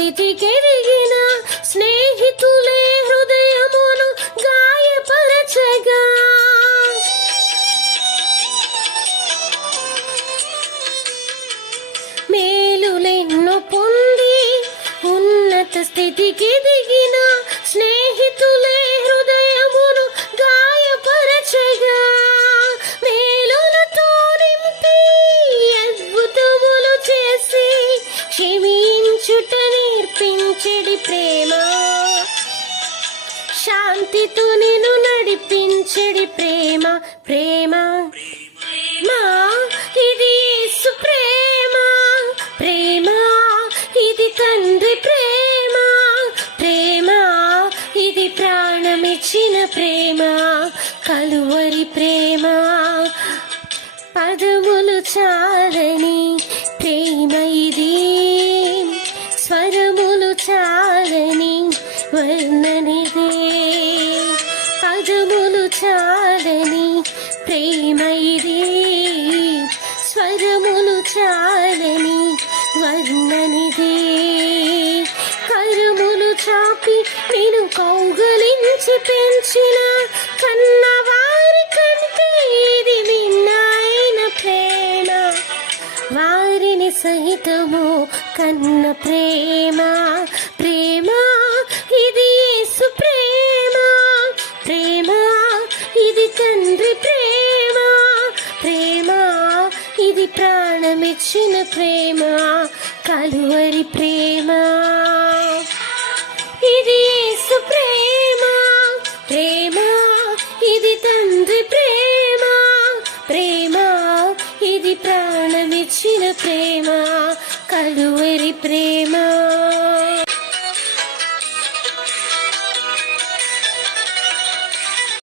స్థితికెదిగిన స్నేహితులే హృదయమును గాయపరచగా, మేలులెన్నో పొంది ఉన్నత స్థితికెదిగిన స్నేహితులే హృదయమును గాయపరచగా, మేలులతో నింపి అద్భుతములు చేసి క్షమించుట నేర్పించెడి ప్రేమ, శాంతితో నిన్ను నడిపించెడి ప్రేమ. ప్రేమ మా ఇది యేసు ప్రేమ, ప్రేమ ఇది తండ్రి ప్రేమ, ప్రేమ ఇది ప్రాణమిచ్చిన ప్రేమ, కలువరి ప్రేమ. పదములు చాలని ప్రేమ ఇది, స్వరములు చాలని వర్ణనిదే, పదములు చాలని ప్రేమ ఇది, స్వరములు చాలని వర్ణనిదే. కరములు చాపి నేను కౌగలించి పెంచిన కన్నవారి కంటే ఇది మిన్నైన ప్రేమ, వారిని సహితము కన్న ప్రేమ. ప్రేమ ఇది యేసు ప్రేమ, ప్రేమ ఇది తండ్రి ప్రేమ, ప్రేమ ఇది ప్రాణమిచ్చిన ప్రేమ, కలువరి ప్రేమ. ఇది యేసు ప్రేమ, ప్రేమ ఇది తండ్రి ప్రేమ, ప్రేమ ఇది ప్రాణమిచ్చిన ప్రేమ, కలువరి ప్రేమ.